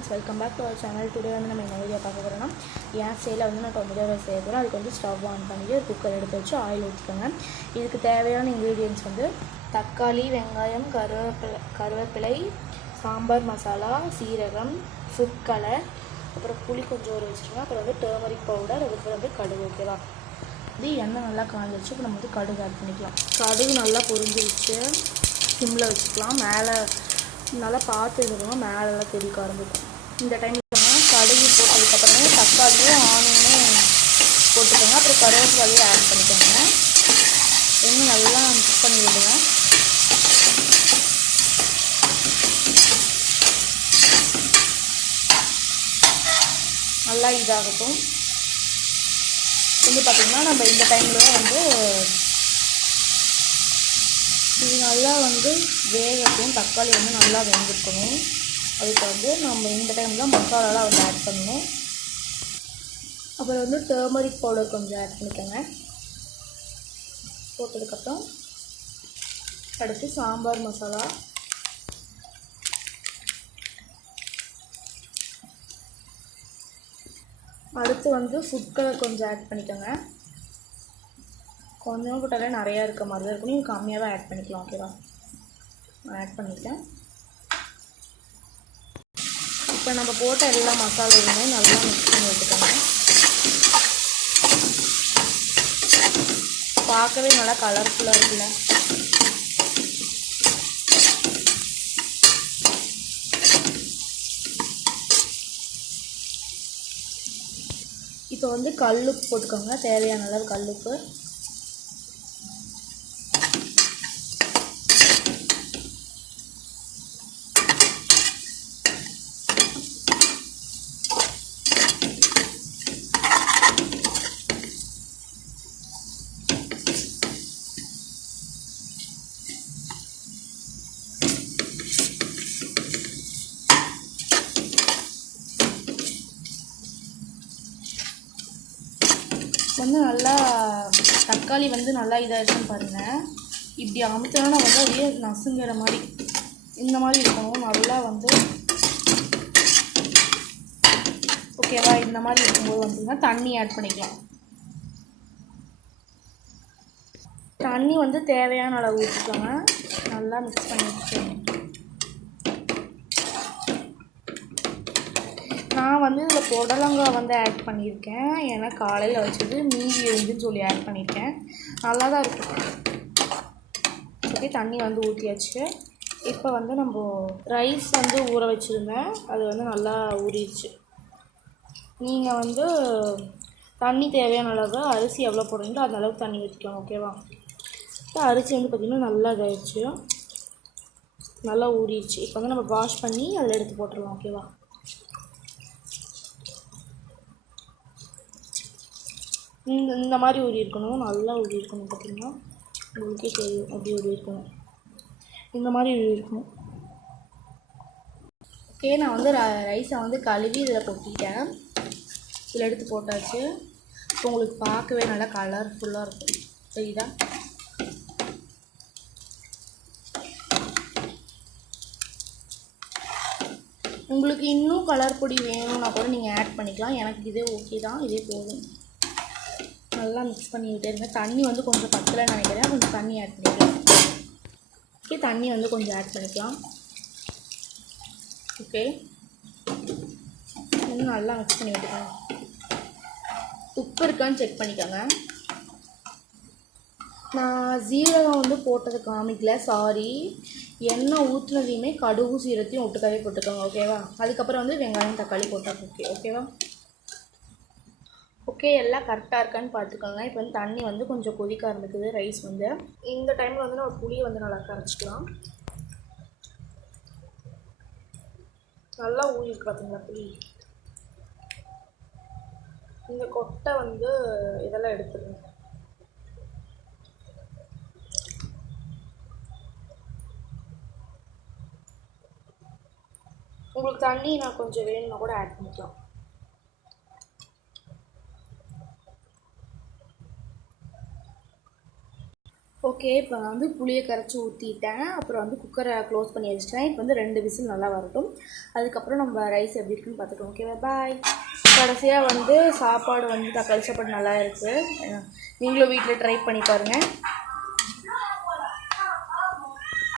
Friends, welcome back to our channel. Today வந்து நம்ம என்ன வீடியோ பார்க்க போகிறோம்னா, என் ஸ்டைலில் வந்து நான் டொமேட்டோ ரைஸ் செய்ய போகிறோம். அதுக்கு வந்து ஸ்டவ் ஆன் பண்ணிவிட்டு ஒரு குக்கர் எடுத்து வச்சு ஆயில் ஊற்றிக்கோங்க. இதுக்கு தேவையான இன்க்ரீடியன்ட்ஸ் வந்து தக்காளி, வெங்காயம், கருவேப்பிலை, சாம்பார் மசாலா, சீரகம், ஃபுட் கலர், அப்புறம் புளி கொஞ்சம் ஊற வச்சுருங்க. அப்புறம் வந்து டர்மரிக் பவுடர், அதுக்கப்புறம் வந்து கடுகு. ஓகேவா? இது எண்ணெய் நல்லா காஞ்சிருச்சு. இப்போ நம்ம வந்து கடுகு ஆட் பண்ணிக்கலாம். கடுகு நல்லா பொரிஞ்சிருச்சு. சிம்மில் வச்சுக்கலாம். மேலே நல்லா பார்த்து இருக்கணும், மேலெல்லாம் தெளிக்க ஆரம்பிக்கும். இந்த டைமில் கடுகு போட்டதுக்கப்புறமே தக்காளியும் ஆனியனும் போட்டுக்கோங்க. அப்புறம் கருவேப்பிலையும் ஆட் பண்ணிக்கோங்க. இன்னும் நல்லா மிக்ஸ் பண்ணி விடுங்க. நல்லா இதாகட்டும். வந்து பார்த்திங்கன்னா நம்ம இந்த டைமில் வந்து இது நல்லா வந்து வேகட்டும். தக்காளி வந்து நல்லா வெந்துருக்கணும். அதுக்கு வந்து நம்ம இந்த டைமில் மசாலாலாம் வந்து ஆட் பண்ணணும். அப்புறம் வந்து டர்மரிக் பவுடர் கொஞ்சம் ஆட் பண்ணிக்கோங்க. போட்டதுக்கப்புறம் அடுத்து சாம்பார் மசாலா, அடுத்து வந்து ஃபுட் கலர் கொஞ்சம் ஆட் பண்ணிக்கோங்க. கொஞ்சம் போட்டாலே நிறையா இருக்க மாதிரி தான் இருக்கும். நீங்கள் கம்மியாக தான் ஆட் பண்ணிக்கலாம். ஓகேவா? நான் ஆட் பண்ணிட்டேன். இப்போ நம்ம போட்ட எல்லா மசாலாவுமே நல்லா மிக்ஸ் பண்ணி விட்டுக்கோங்க. பார்க்கவே நல்லா கலர்ஃபுல்லாக இருக்குல்ல? இப்போ வந்து கல்லுப்பு போட்டுக்கோங்க. தேவையான அளவு கல்லுப்பு. வந்து நல்லா தக்காளி வந்து நல்லா இதாகிடுச்சுன்னு பாருங்கள். இப்படி அமுத்தினா வந்து அப்படியே நசுங்கிற மாதிரி இந்த மாதிரி இருக்கணும். நல்லா வந்து ஓகேவா? இந்த மாதிரி இருக்கும்போது வந்துன்னா தண்ணி ஆட் பண்ணிக்கலாம். தண்ணி வந்து தேவையான அளவு ஊற்றிக்கோங்க. நல்லா மிக்ஸ் பண்ணி வச்சுக்கோங்க. நான் வந்து இதில் புடலங்காய் வந்து ஆட் பண்ணியிருக்கேன். ஏன்னா காலையில் வச்சது மீதி இருந்துன்னு சொல்லி ஆட் பண்ணியிருக்கேன். நல்லா தான் இருக்கும். ஓகே, தண்ணி வந்து ஊற்றியாச்சு. இப்போ வந்து நம்ம ரைஸ் வந்து ஊற வச்சுருந்தேன். அது வந்து நல்லா ஊறிடுச்சு. நீங்கள் வந்து தண்ணி தேவையான அளவு, அரிசி எவ்வளோ போடுறீங்களோ அந்த அளவுக்கு தண்ணி ஊற்றிக்கலாம். ஓகேவா? இப்போ அரிசி வந்து பார்த்திங்கன்னா நல்லா இதாகிடுச்சு, நல்லா ஊறிடுச்சு. இப்போ வந்து நம்ம வாஷ் பண்ணி அதில் எடுத்து போட்டுடலாம். ஓகேவா? இந்த மாதிரி ஊறி இருக்கணும். நல்லா ஊறி இருக்கணும். பார்த்திங்கன்னா உங்களுக்கே தெரியும் அப்படி ஊறி இருக்கணும். இந்த மாதிரி ஊறி இருக்கணும். ஓகே, நான் வந்து ரைஸை வந்து கழுவி இதில் கொட்டிட்டேன். இதில் எடுத்து போட்டாச்சு. இப்போ உங்களுக்கு பார்க்கவே நல்லா கலர்ஃபுல்லாக இருக்கும். சரிதா? உங்களுக்கு இன்னும் கலர் பொடி வேணும்னா கூட நீங்கள் ஆட் பண்ணிக்கலாம். எனக்கு இதே ஓகே தான், இதே போதும். நல்லா மிக்ஸ் பண்ணிக்கிட்டே இருங்க. தண்ணி வந்து கொஞ்சம் பத்தலைன்னு நினைக்கிறேன். கொஞ்சம் தண்ணி ஆட் பண்ணிக்கலாம். ஓகே, தண்ணி வந்து கொஞ்சம் ஆட் பண்ணிக்கலாம். ஓகே, இன்னும் நல்லா மிக்ஸ் பண்ணி விட்டுக்கோங்க. உப்பு இருக்கான்னு செக் பண்ணிக்கோங்க. நான் சீரகம் வந்து போட்டது காமிக்கல, சாரி. எண்ணெய் ஊற்றுனதையுமே கடுகு சீரத்தையும் ஒட்டுக்காவே போட்டுக்கோங்க. ஓகேவா? அதுக்கப்புறம் வந்து வெங்காயம் தக்காளி போட்டால் ஓகேவா? ஓகே, எல்லாம் கரெக்டாக இருக்கான்னு பார்த்துக்கோங்க. இப்போ வந்து தண்ணி வந்து கொஞ்சம் கொதிக்க ஆரம்பிக்குது. ரைஸ் வந்து இந்த டைமில் வந்து நம்ம புளியை வந்து நல்லா கரைச்சிக்கலாம். நல்லா ஊறிருக்கு பார்த்தீங்களா புளி? இந்த கொட்டை வந்து இதெல்லாம் எடுத்துருங்க. உங்களுக்கு தண்ணி நான் கொஞ்சம் வேணும்னா கூட ஆட் பண்ணிக்கலாம். ஓகே, இப்போ நான் வந்து புளியை கரைச்சி ஊற்றிட்டேன். அப்புறம் வந்து குக்கரை க்ளோஸ் பண்ணி வச்சுட்டேன். இப்போ வந்து 2 விசில் நல்லா வரட்டும். அதுக்கப்புறம் நம்ம ரைஸ் எப்படி இருக்குன்னு பார்த்துக்கலாம். ஓகேவா, பாய். கடைசியாக வந்து சாப்பாடு வந்து தக்காளி சாப்பாடு நல்லா இருக்குது. நீங்களும் வீட்டில் ட்ரை பண்ணி பாருங்கள்.